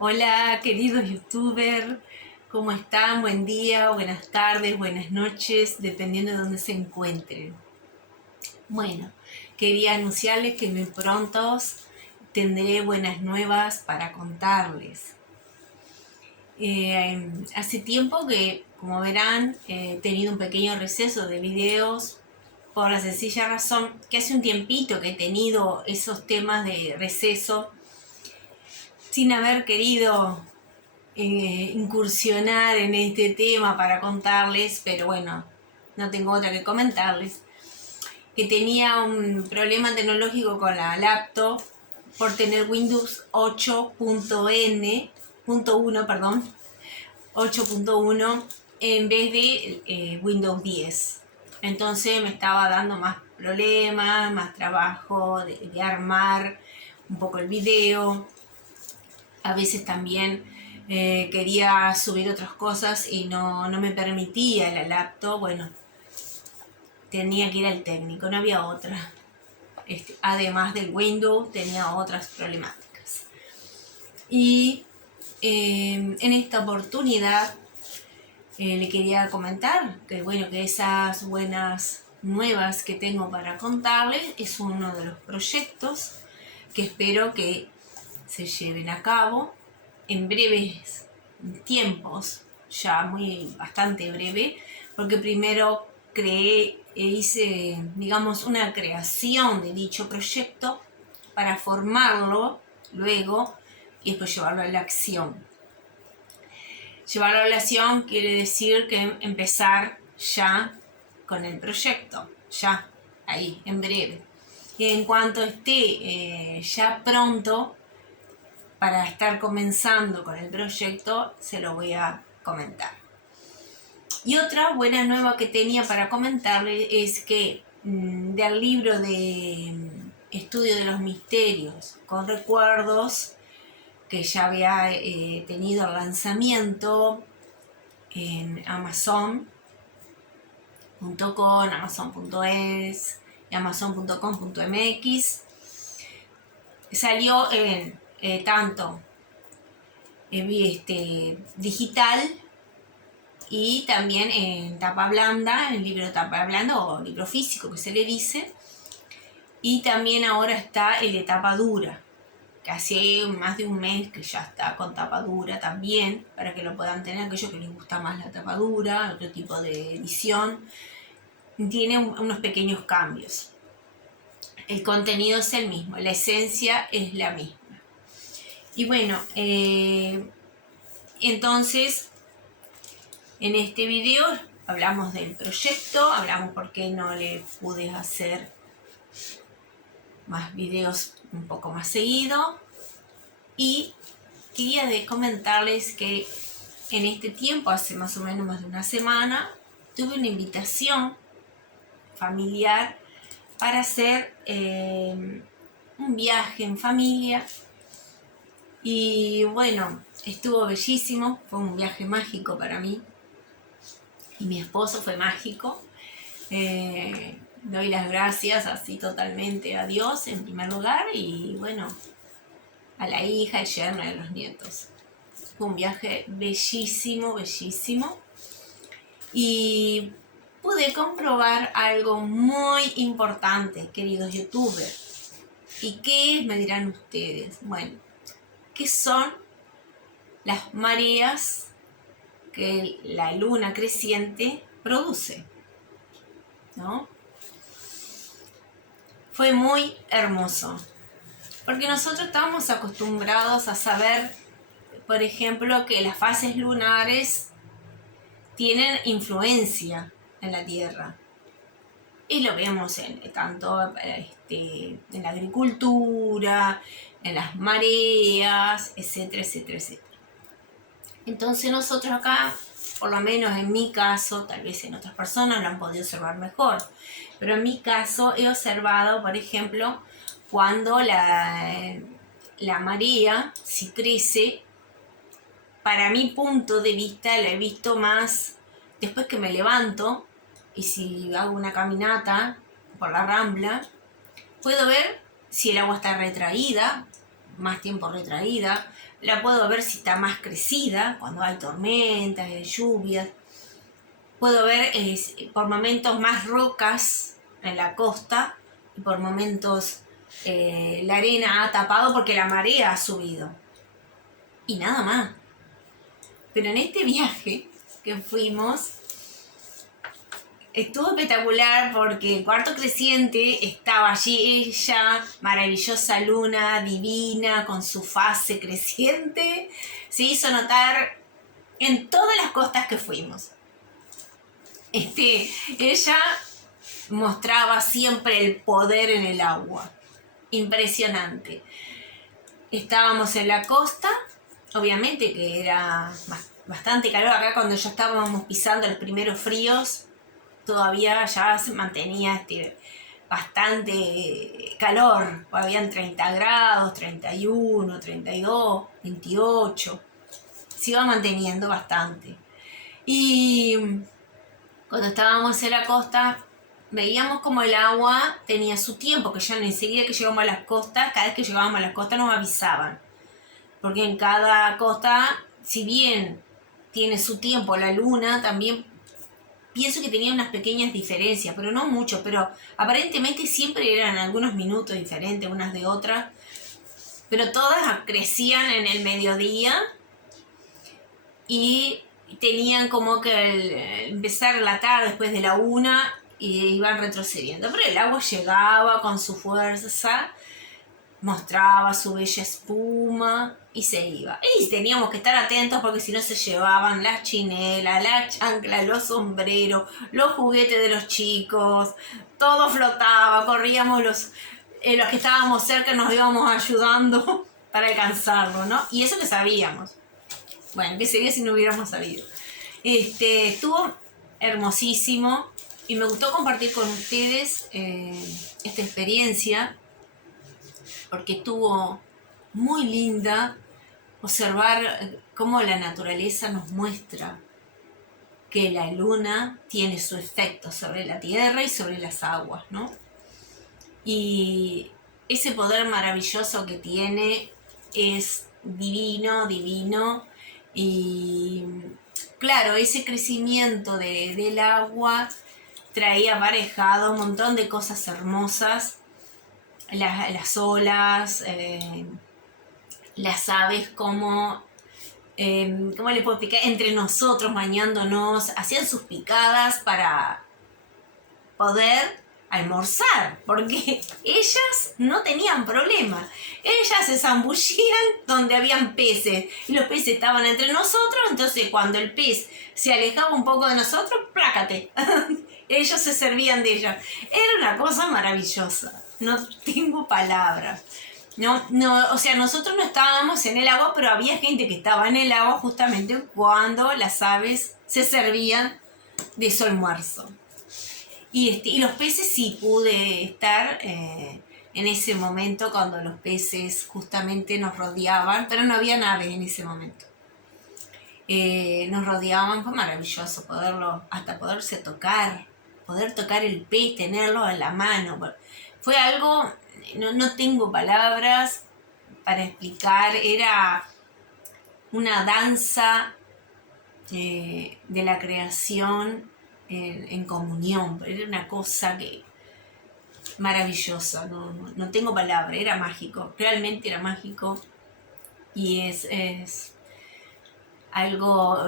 Hola, queridos youtubers, ¿cómo están? Buen día, buenas tardes, buenas noches, dependiendo de dónde se encuentren. Bueno, quería anunciarles que muy pronto tendré buenas nuevas para contarles. Hace tiempo que, como verán, he tenido un pequeño receso de videos por la sencilla razón que hace un tiempito que he tenido esos temas de receso sin haber querido incursionar en este tema para contarles, pero bueno, no tengo otra que comentarles, que tenía un problema tecnológico con la laptop por tener Windows 8.1, perdón, 8.1 en vez de Windows 10. Entonces me estaba dando más problemas, más trabajo de armar un poco el video. A veces también quería subir otras cosas y no me permitía la laptop. Bueno, tenía que ir al técnico, no había otra. Además del Windows tenía otras problemáticas. Y en esta oportunidad le quería comentar que bueno, que esas buenas nuevas que tengo para contarles es uno de los proyectos que espero que se lleven a cabo en breves tiempos, ya bastante breve, porque primero hice, digamos, una creación de dicho proyecto para formarlo luego y después llevarlo a la acción. Llevarlo a la acción quiere decir que empezar ya con el proyecto, ya, ahí, en breve. Y en cuanto esté ya pronto para estar comenzando con el proyecto, se lo voy a comentar. Y otra buena nueva que tenía para comentarles es que del libro de Estudio de los Misterios con Recuerdos, que ya había tenido el lanzamiento en Amazon.com, Amazon.es y Amazon.com.mx, salió en tanto digital y también en tapa blanda, el libro de tapa blanda o libro físico que se le dice, y también ahora está el de tapa dura, que hace más de un mes que ya está con tapa dura también, para que lo puedan tener aquellos que les gusta más la tapa dura, otro tipo de edición. Tiene unos pequeños cambios. El contenido es el mismo, la esencia es la misma. Y bueno, entonces en este video hablamos del proyecto, hablamos por qué no le pude hacer más videos un poco más seguido, y quería comentarles que en este tiempo, hace más o menos más de una semana, tuve una invitación familiar para hacer un viaje en familia. Y bueno, estuvo bellísimo, fue un viaje mágico para mí. Y mi esposo fue mágico. Doy las gracias así totalmente a Dios en primer lugar y bueno, a la hija, el yerno y a los nietos. Fue un viaje bellísimo, bellísimo. Y pude comprobar algo muy importante, queridos youtubers. ¿Y qué es? Me dirán ustedes. Bueno, ¿qué son las mareas que la luna creciente produce? ¿No? Fue muy hermoso, porque nosotros estábamos acostumbrados a saber, por ejemplo, que las fases lunares tienen influencia en la Tierra. Y lo vemos tanto en la agricultura, en las mareas, etcétera, etcétera, etcétera. Entonces nosotros acá, por lo menos en mi caso, tal vez en otras personas lo han podido observar mejor, pero en mi caso he observado, por ejemplo, cuando la marea, si crece, para mi punto de vista la he visto más después que me levanto, y si hago una caminata por la Rambla, puedo ver si el agua está retraída, más tiempo retraída, la puedo ver si está más crecida, cuando hay tormentas, hay lluvias. Puedo ver por momentos más rocas en la costa y por momentos la arena ha tapado porque la marea ha subido. Y nada más. Pero en este viaje que fuimos, estuvo espectacular porque el cuarto creciente estaba allí ella, maravillosa luna, divina, con su fase creciente. Se hizo notar en todas las costas que fuimos. Ella mostraba siempre el poder en el agua. Impresionante. Estábamos en la costa, obviamente que era bastante calor. Acá cuando ya estábamos pisando los primeros fríos, todavía ya se mantenía bastante calor. Habían 30 grados, 31, 32, 28. Se iba manteniendo bastante. Y cuando estábamos en la costa, veíamos como el agua tenía su tiempo, que ya enseguida que llegamos a las costas, cada vez que llegábamos a las costas nos avisaban. Porque en cada costa, si bien tiene su tiempo la luna, también pienso que tenía unas pequeñas diferencias, pero no mucho, pero aparentemente siempre eran algunos minutos diferentes unas de otras, pero todas crecían en el mediodía y tenían como que empezar la tarde después de la 1 y iban retrocediendo, pero el agua llegaba con su fuerza, mostraba su bella espuma y se iba. Y teníamos que estar atentos porque si no se llevaban las chinelas, las chanclas, los sombreros, los juguetes de los chicos, todo flotaba, corríamos los que estábamos cerca, nos íbamos ayudando para alcanzarlo, ¿no? Y eso que sabíamos. Bueno, ¿qué sería si no hubiéramos sabido? Estuvo hermosísimo y me gustó compartir con ustedes esta experiencia porque estuvo muy linda observar cómo la naturaleza nos muestra que la luna tiene su efecto sobre la tierra y sobre las aguas, ¿no? Y ese poder maravilloso que tiene es divino, divino. Y claro, ese crecimiento del agua traía aparejado un montón de cosas hermosas. Las olas, las aves, como ¿cómo le puedo explicar? Entre nosotros bañándonos, hacían sus picadas para poder almorzar, porque ellas no tenían problema. Ellas se zambullían donde habían peces, y los peces estaban entre nosotros, entonces cuando el pez se alejaba un poco de nosotros, ¡plácate! Ellos se servían de ellas. Era una cosa maravillosa, no tengo palabras. No, o sea, nosotros no estábamos en el agua, pero había gente que estaba en el agua justamente cuando las aves se servían de su almuerzo. Y los peces sí pude estar en ese momento cuando los peces justamente nos rodeaban, pero no había aves en ese momento. Nos rodeaban, fue maravilloso hasta poderse tocar, poder tocar el pez, tenerlo en la mano. Fue algo, no tengo palabras para explicar, era una danza de la creación en comunión, era una cosa que maravillosa, no tengo palabras, era mágico, realmente era mágico y es algo,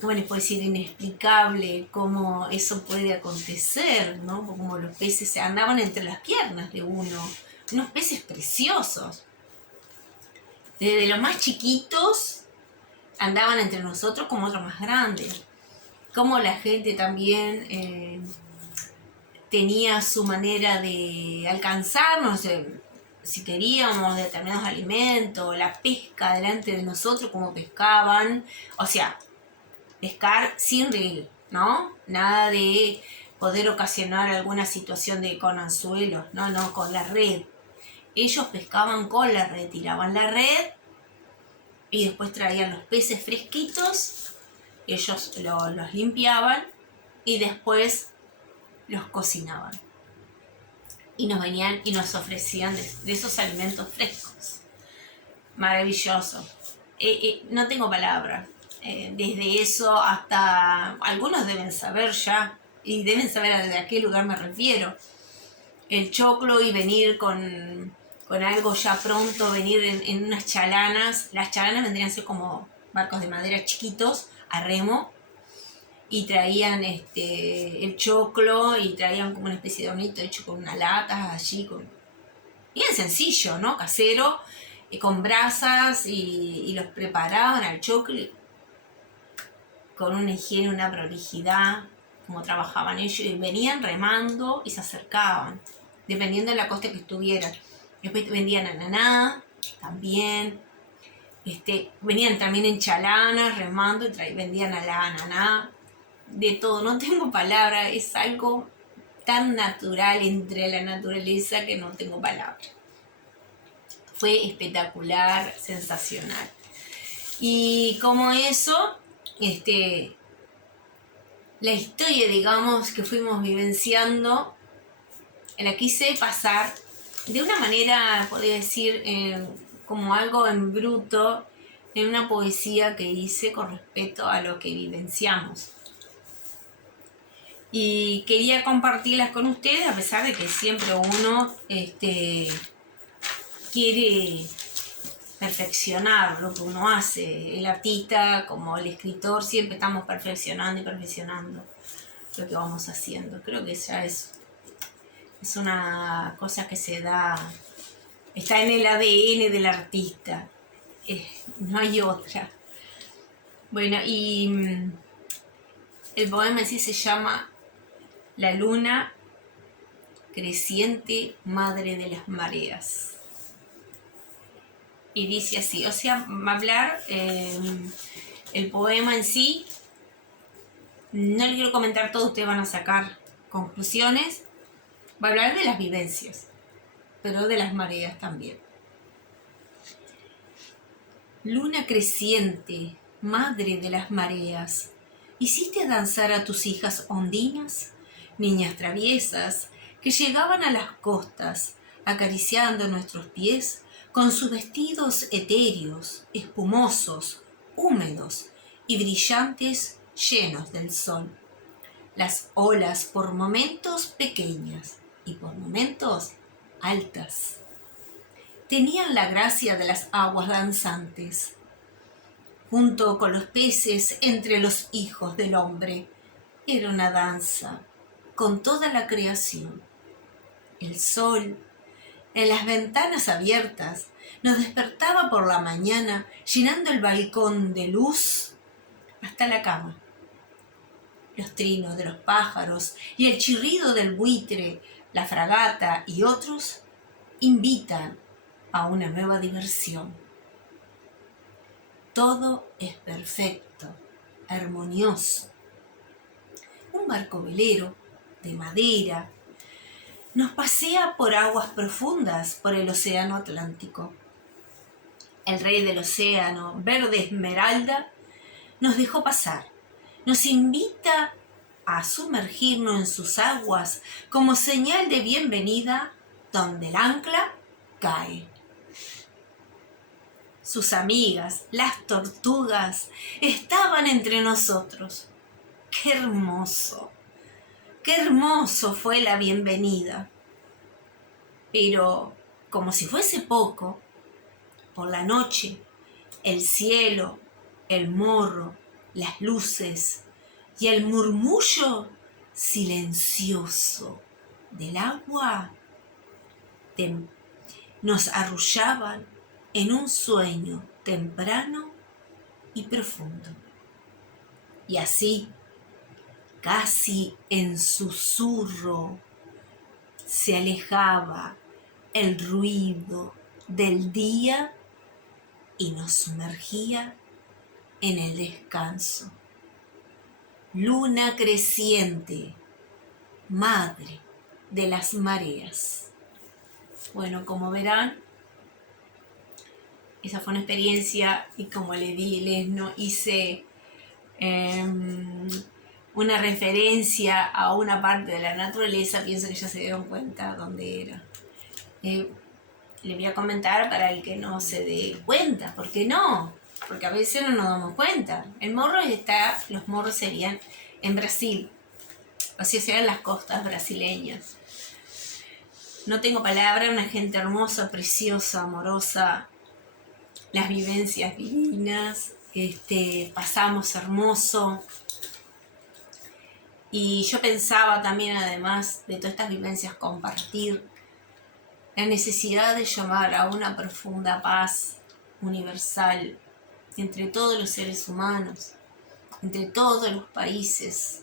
¿cómo les puedo decir? Inexplicable cómo eso puede acontecer, ¿no? Como los peces se andaban entre las piernas de uno, unos peces preciosos. Desde los más chiquitos andaban entre nosotros como otros más grandes. Como la gente también tenía su manera de alcanzarnos, si queríamos determinados alimentos, la pesca delante de nosotros, como pescaban, o sea, pescar sin reel, ¿no? Nada de poder ocasionar alguna situación con anzuelos, no, con la red. Ellos pescaban con la red, tiraban la red y después traían los peces fresquitos, ellos los limpiaban y después los cocinaban. Y nos venían y nos ofrecían de esos alimentos frescos. Maravilloso. no tengo palabras. Desde eso hasta, algunos deben saber ya, y deben saber a qué lugar me refiero. El choclo y venir con algo ya pronto, venir en unas chalanas. Las chalanas vendrían a ser como barcos de madera chiquitos, a remo, y traían el choclo y traían como una especie de hornito hecho con una lata allí, bien sencillo, ¿no? Casero, con brasas, y los preparaban al choclo con una higiene, una prolijidad, como trabajaban ellos, y venían remando y se acercaban, dependiendo de la costa que estuvieran. Después vendían ananá, también, venían también en chalanas, remando, y vendían a la ananá, de todo. No tengo palabra, es algo tan natural entre la naturaleza que no tengo palabra. Fue espectacular, sensacional. Y como eso, la historia, digamos, que fuimos vivenciando, la quise pasar de una manera, podría decir, como algo en bruto, en una poesía que hice con respecto a lo que vivenciamos. Y quería compartirlas con ustedes, a pesar de que siempre uno quiere perfeccionar lo que uno hace. El artista, como el escritor, siempre estamos perfeccionando y perfeccionando lo que vamos haciendo. Creo que ya es una cosa que se da, está en el ADN del artista, no hay otra. Bueno, y el poema en sí se llama La luna creciente, madre de las mareas. Y dice así, o sea, hablar, el poema en sí, no le quiero comentar todo, ustedes van a sacar conclusiones. Va a hablar de las vivencias, pero de las mareas también. Luna creciente, madre de las mareas, ¿hiciste danzar a tus hijas ondinas, niñas traviesas, que llegaban a las costas, acariciando nuestros pies con sus vestidos etéreos, espumosos, húmedos y brillantes, llenos del sol? Las olas por momentos pequeñas y por momentos altas tenían la gracia de las aguas danzantes. Junto con los peces entre los hijos del hombre, era una danza con toda la creación. El sol, en las ventanas abiertas, nos despertaba por la mañana, llenando el balcón de luz hasta la cama. Los trinos de los pájaros y el chirrido del buitre, la fragata y otros invitan a una nueva diversión. Todo es perfecto, armonioso. Un barco velero de madera nos pasea por aguas profundas por el océano Atlántico. El rey del océano, verde esmeralda, nos dejó pasar. Nos invita a sumergirnos en sus aguas como señal de bienvenida donde el ancla cae. Sus amigas, las tortugas, estaban entre nosotros. ¡Qué hermoso! ¡Qué hermoso fue la bienvenida! Pero, como si fuese poco, por la noche, el cielo, el morro, las luces y el murmullo silencioso del agua nos arrullaban en un sueño temprano y profundo. Y así, casi en susurro, se alejaba el ruido del día y nos sumergía en el descanso. Luna creciente, madre de las mareas. Bueno, como verán, esa fue una experiencia, y como hice una referencia a una parte de la naturaleza. Pienso que ya se dieron cuenta dónde era. Le voy a comentar para el que no se dé cuenta, ¿por qué no? porque a veces no nos damos cuenta. Los morros serían en Brasil, o sea, serían las costas brasileñas. No tengo palabra, una gente hermosa, preciosa, amorosa, las vivencias divinas, pasamos hermoso. Y yo pensaba también, además de todas estas vivencias, compartir la necesidad de llamar a una profunda paz universal entre todos los seres humanos, entre todos los países,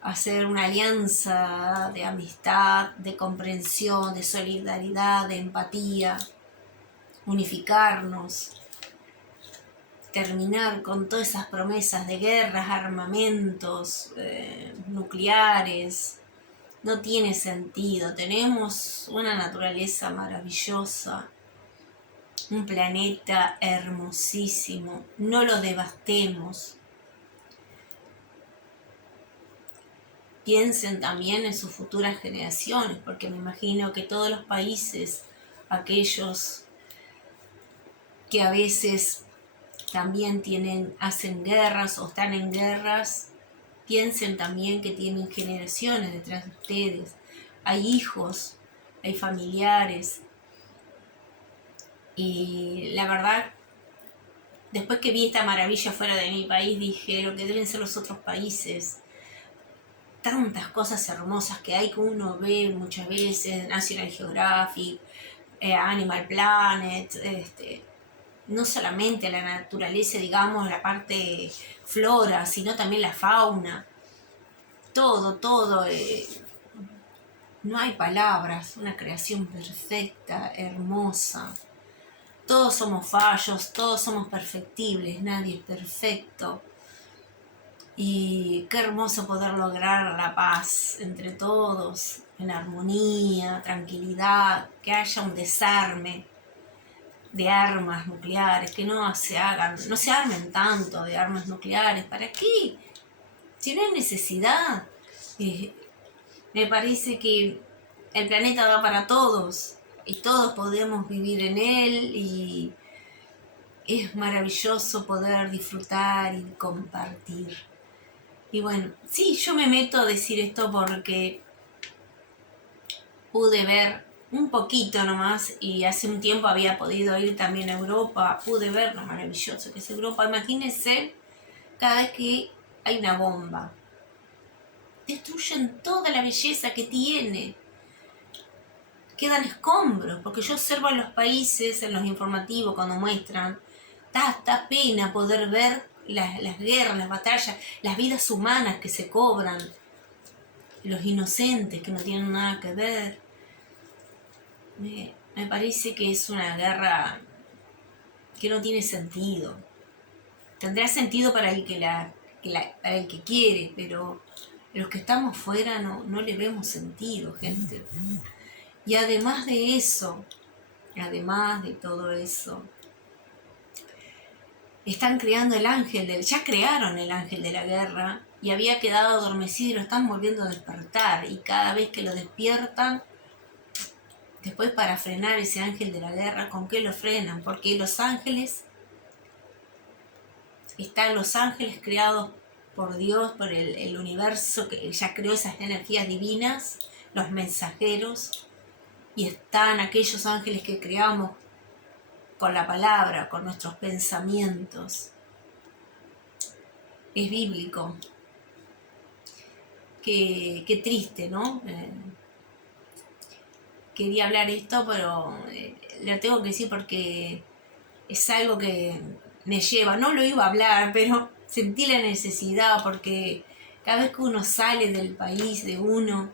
hacer una alianza de amistad, de comprensión, de solidaridad, de empatía, unificarnos, terminar con todas esas promesas de guerras, armamentos nucleares. No tiene sentido. Tenemos una naturaleza maravillosa, un planeta hermosísimo. No lo devastemos. Piensen también en sus futuras generaciones, porque me imagino que todos los países, aquellos que a veces también hacen guerras o están en guerras, piensen también que tienen generaciones detrás de ustedes. Hay hijos, hay familiares. Y la verdad, después que vi esta maravilla fuera de mi país, dije lo que deben ser los otros países. Tantas cosas hermosas que hay que uno ve muchas veces, National Geographic, Animal Planet, no solamente la naturaleza, digamos, la parte flora, sino también la fauna. Todo, no hay palabras, una creación perfecta, hermosa. Todos somos fallos, todos somos perfectibles, nadie es perfecto. Y qué hermoso poder lograr la paz entre todos, en armonía, tranquilidad, que haya un desarme de armas nucleares, que no se armen tanto de armas nucleares. ¿Para qué? Si no hay necesidad. Me parece que el planeta da para todos y todos podemos vivir en él, y es maravilloso poder disfrutar y compartir. Y bueno, sí, yo me meto a decir esto porque pude ver un poquito nomás, y hace un tiempo había podido ir también a Europa, pude ver lo maravilloso que es Europa. Imagínense, cada vez que hay una bomba, destruyen toda la belleza que tiene, quedan escombros, porque yo observo a los países en los informativos cuando muestran, da pena poder ver las guerras, las batallas, las vidas humanas que se cobran, los inocentes que no tienen nada que ver. Me parece que es una guerra que no tiene sentido. Tendrá sentido para el para el que quiere, pero los que estamos fuera no le vemos sentido, gente. Y además de eso, además de todo eso, están creando ya crearon el ángel de la guerra, y había quedado adormecido y lo están volviendo a despertar, y cada vez que lo despiertan, después para frenar ese ángel de la guerra, ¿con qué lo frenan? Porque están los ángeles creados por Dios, por el universo, que ya creó esas energías divinas, los mensajeros, y están aquellos ángeles que creamos con la palabra, con nuestros pensamientos. Es bíblico. Qué triste, ¿no? Quería hablar esto, pero lo tengo que decir porque es algo que me lleva. No lo iba a hablar, pero sentí la necesidad, porque cada vez que uno sale del país de uno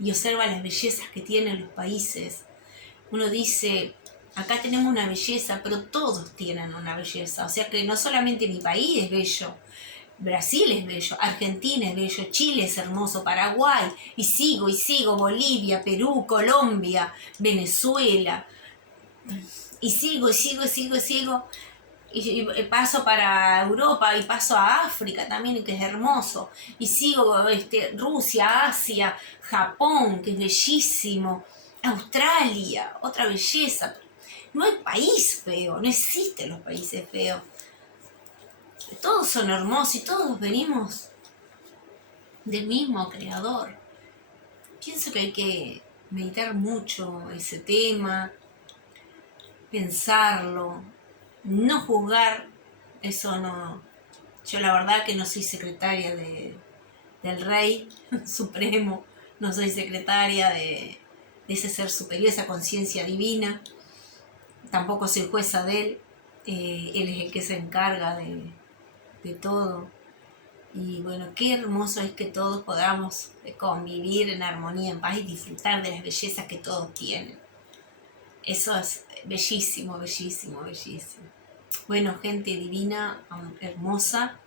y observa las bellezas que tienen los países, uno dice, acá tenemos una belleza, pero todos tienen una belleza. O sea que no solamente mi país es bello, Brasil es bello, Argentina es bello, Chile es hermoso, Paraguay, y sigo, Bolivia, Perú, Colombia, Venezuela, y sigo, y paso para Europa y paso a África también, que es hermoso, y sigo Rusia, Asia, Japón, que es bellísimo, Australia, otra belleza. No hay país feo, no existen los países feos. todos son hermosos y todos venimos del mismo creador. Pienso que hay que meditar mucho ese tema, pensarlo, no juzgar, eso no. Yo la verdad que no soy secretaria del Rey Supremo, no soy secretaria de ese ser superior, esa conciencia divina, tampoco soy jueza de él, él es el que se encarga de todo. Y bueno, qué hermoso es que todos podamos convivir en armonía, en paz y disfrutar de las bellezas que todos tienen. Eso es bellísimo, bellísimo, bellísimo. Bueno, gente divina, hermosa,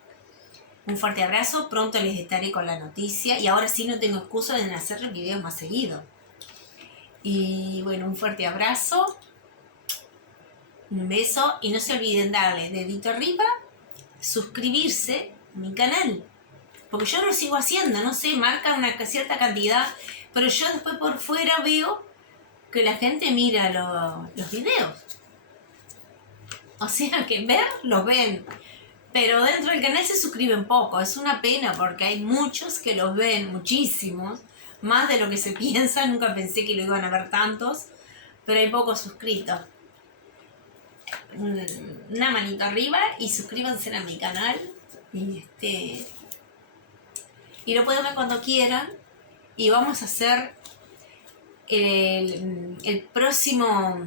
un fuerte abrazo. Pronto les estaré con la noticia. Y ahora sí no tengo excusa de hacer videos más seguidos. Y bueno, un fuerte abrazo. Un beso. Y no se olviden darle dedito arriba, suscribirse a mi canal. Porque yo lo sigo haciendo, no sé, marca una cierta cantidad. Pero yo después por fuera veo que la gente mira los videos. O sea que ver, los ven. Pero dentro del canal se suscriben poco. Es una pena porque hay muchos que los ven, muchísimos. Más de lo que se piensa. Nunca pensé que lo iban a ver tantos. Pero hay pocos suscritos. Una manito arriba y suscríbanse a mi canal. Y lo pueden ver cuando quieran. Y vamos a hacer el próximo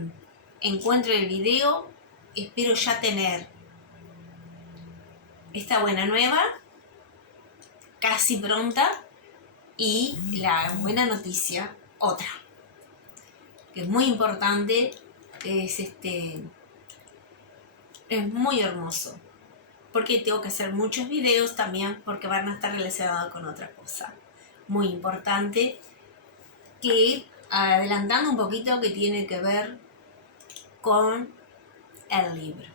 encuentro del video. Espero ya tener esta buena nueva, casi pronta, y la buena noticia, otra, que es muy importante, es muy hermoso, porque tengo que hacer muchos videos también, porque van a estar relacionados con otra cosa muy importante, que adelantando un poquito, que tiene que ver con el libro.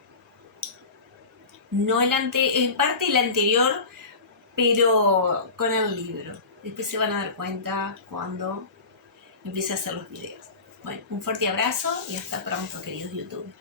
No en parte el anterior, pero con el libro. Después se van a dar cuenta cuando empiece a hacer los videos. Bueno, un fuerte abrazo y hasta pronto, queridos YouTube.